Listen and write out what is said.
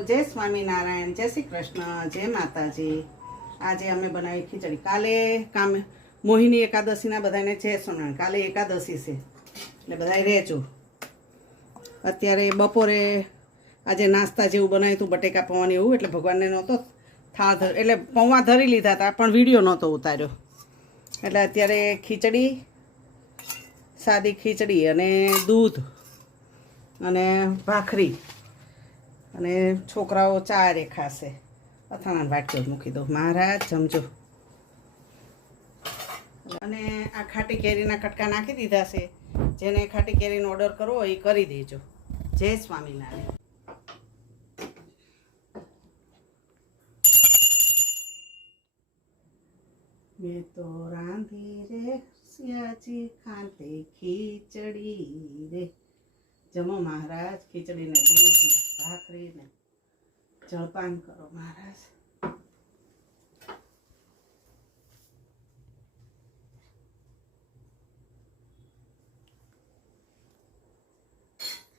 जय स्वामीनारायण, जय श्री कृष्ण, जय माताजी। आज अमे बनावी खीचड़ी। काले काम मोहिनी एकादशी ना बधाने जय स्वामीनारायण। काले एकादशी से એટલે બધાય રહેજો। અત્યારે બપોરે આજે નાસ્તા જેવું બનાવ્યું હતું, બટેકા પૌવાની એવું, એટલે ભગવાનને નહોતો થાળ એટલે પૌવા ધરી લીધા હતા પણ વિડીયો નહોતો ઉતાર્યો, એટલે અત્યારે ખીચડી, સાદી ખીચડી અને દૂધ અને ભાખરી અને છોકરાઓ ચા રે ખાશે। અથાણાં વાટકો મૂકી દો, મહારાજ જમજો। અને આ ખાટી કેરીના કટકા નાખી દીધા છે। જેને ખાટી કેરીનો ઓર્ડર કરવો હોય એ કરી દેજો। જય સ્વામિનારાયણ। મેં તો રાંધી રે સિયાજી ખાતે ખીચડી રે। જમો મહારાજ, ખીચડી ને દૂધ ને ભાખરી ને જળપાન કરો મહારાજ।